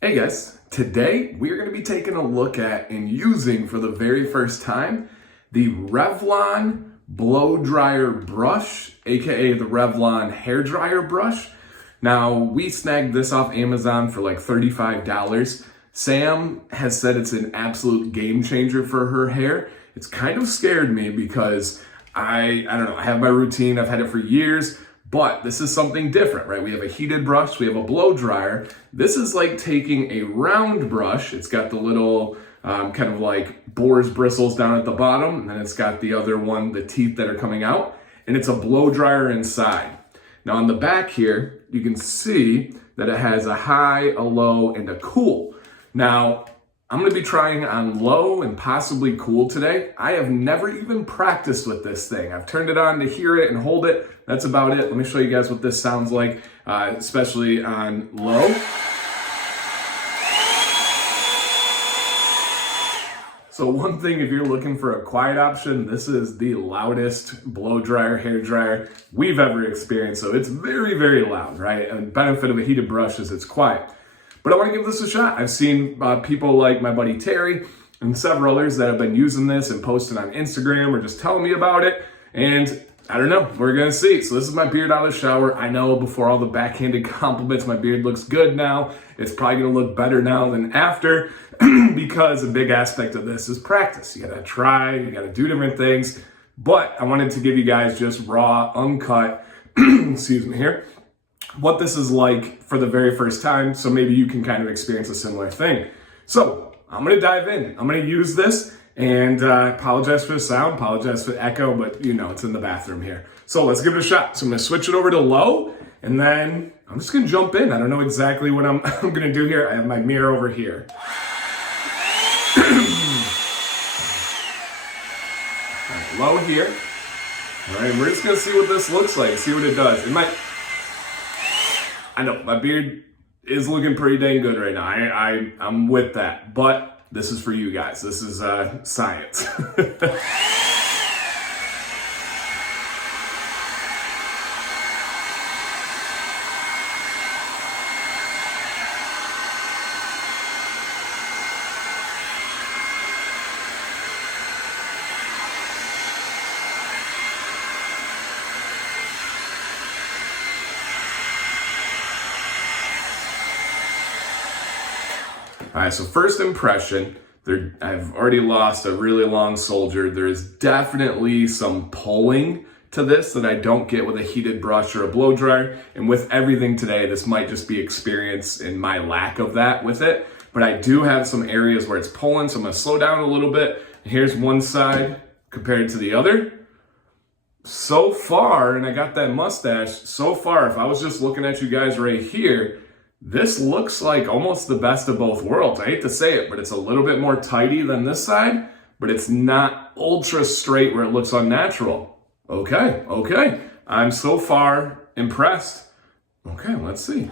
Hey guys, today we're going to be taking a look at and using for the very first time the Revlon blow dryer brush, aka the Revlon hair dryer brush. Now we snagged this off Amazon for like $35. Sam has said it's an absolute game changer for her hair. It's kind of scared me because I don't know, I have my routine, I've had it for years. But this is something different, right? We have a heated brush, we have a blow dryer. This is like taking a round brush. It's got the little kind of like boar's bristles down at the bottom, and then it's got the other one, the teeth that are coming out, and it's a blow dryer inside. Now on the back here, you can see that it has a high, a low, and a cool. Now, I'm gonna be trying on low and possibly cool today. I have never even practiced with this thing. I've turned it on to hear it and hold it. That's about it. Let me show you guys what this sounds like, especially on low. So one thing, if you're looking for a quiet option, this is the loudest blow dryer, hair dryer we've ever experienced. So it's very, very loud, right? And the benefit of a heated brush is it's quiet. But I want to give this a shot. I've seen people like my buddy Terry and several others that have been using this and posting on Instagram or just telling me about it. And I don't know, we're going to see. So this is my beard out of the shower. I know before all the backhanded compliments, my beard looks good now. It's probably going to look better now than after because a big aspect of this is practice. You got to try, you got to do different things. But I wanted to give you guys just raw, uncut, excuse me here, what this is like for the very first time, so maybe you can kind of experience a similar thing. So I'm gonna dive in. I'm gonna use this, and I apologize for the sound, apologize for the echo, but you know, it's in the bathroom here. So let's give it a shot. So I'm gonna switch it over to low, and then I'm just gonna jump in. I don't know exactly what I'm gonna do here. I have my mirror over here. All right, low here. All right, we're just gonna see what this looks like, see what it does. It might, I know, my beard is looking pretty dang good right now. I'm with that, but this is for you guys. This is science. All right, so first impression, I've already lost a really long soldier. There is definitely some pulling to this that I don't get with a heated brush or a blow dryer. And with everything today, this might just be experience and my lack of that with it. But I do have some areas where it's pulling, so I'm gonna slow down a little bit. Here's one side compared to the other. So far, and I got that mustache, so far, if I was just looking at you guys right here, this looks like almost the best of both worlds. I hate to say it, but it's a little bit more tidy than this side, but it's not ultra straight where it looks unnatural. Okay. I'm so far impressed. Okay, let's see.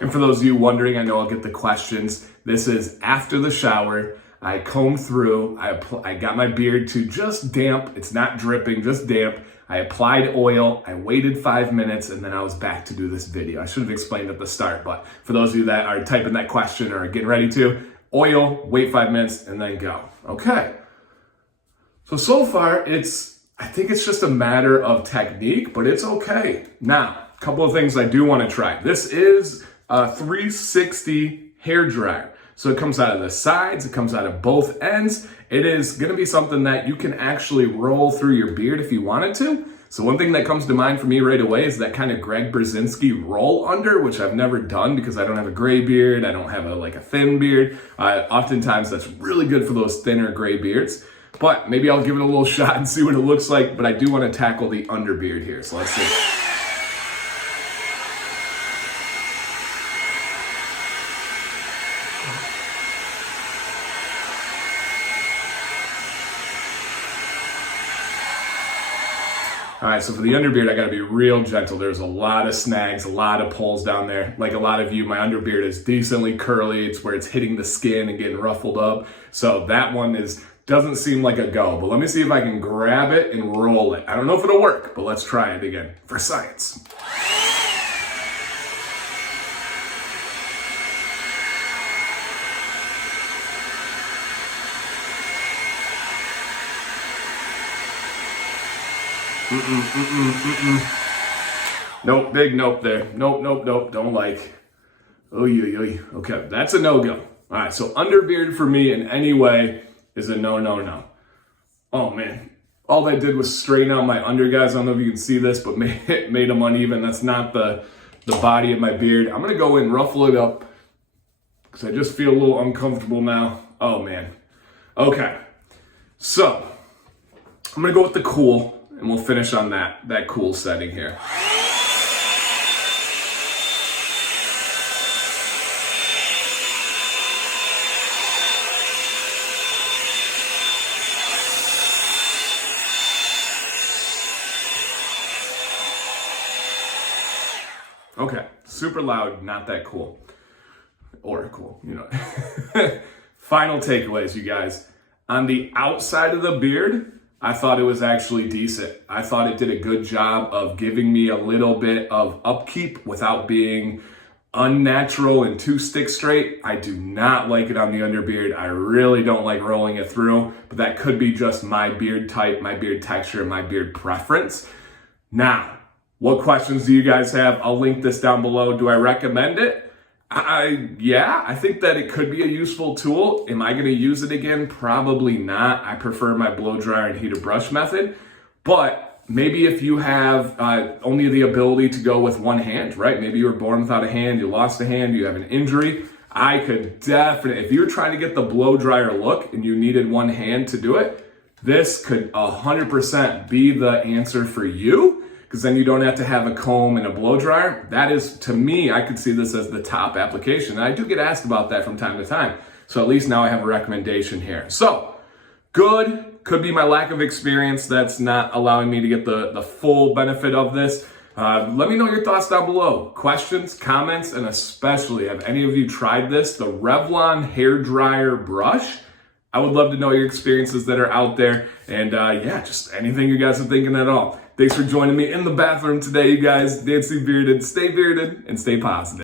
And for those of you wondering, I know I'll get the questions. This is after the shower. I combed through, I got my beard to just damp. It's not dripping, just damp. I applied oil, I waited 5 minutes, and then I was back to do this video. I should have explained at the start, but for those of you that are typing that question or getting ready to, oil, wait 5 minutes, and then go. Okay. So far, I think it's just a matter of technique, but it's okay. Now, a couple of things I do want to try. This is a 360 hair dryer. So it comes out of the sides, it comes out of both ends. It is gonna be something that you can actually roll through your beard if you wanted to. So one thing that comes to mind for me right away is that kind of Greg Brzezinski roll under, which I've never done because I don't have a gray beard, I don't have a thin beard. Oftentimes that's really good for those thinner gray beards. But maybe I'll give it a little shot and see what it looks like, but I do want to tackle the underbeard here, so let's see. All right, so for the underbeard, I gotta be real gentle. There's a lot of snags, a lot of pulls down there. Like a lot of you, my underbeard is decently curly. It's where it's hitting the skin and getting ruffled up. So that one doesn't seem like a go, but let me see if I can grab it and roll it. I don't know if it'll work, but let's try it again for science. Nope, big nope there. Nope, don't like. Oy. Okay, that's a no-go. All right, so underbeard for me in any way is a no. Oh man, all that did was straighten out my under, guys. I don't know if you can see this, but made them uneven. That's not the body of my beard. I'm gonna go in, ruffle it up, because I just feel a little uncomfortable now. Oh man. Okay, so I'm gonna go with the cool. And we'll finish on that cool setting here. Okay, super loud, not that cool. Or cool, you know. Final takeaways, you guys. On the outside of the beard, I thought it was actually decent. I thought it did a good job of giving me a little bit of upkeep without being unnatural and too stick straight. I do not like it on the underbeard. I really don't like rolling it through, but that could be just my beard type, my beard texture, my beard preference. Now, what questions do you guys have? I'll link this down below. Do I recommend it? Yeah, I think that it could be a useful tool. Am I going to use it again? Probably not. I prefer my blow dryer and heated brush method. But maybe if you have only the ability to go with one hand, right? Maybe you were born without a hand, you lost a hand, you have an injury. I could definitely, if you're trying to get the blow dryer look and you needed one hand to do it, this could 100% be the answer for you. Because then you don't have to have a comb and a blow dryer. That is, to me, I could see this as the top application. And I do get asked about that from time to time. So at least now I have a recommendation here. So, good. Could be my lack of experience that's not allowing me to get the full benefit of this. Let me know your thoughts down below. Questions, comments, and especially, have any of you tried this? The Revlon hair dryer brush. I would love to know your experiences that are out there. And yeah, just anything you guys are thinking at all. Thanks for joining me in the bathroom today, you guys. Stay bearded, and stay positive.